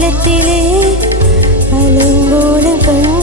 காலத்திலே அலங்கோலம் கண்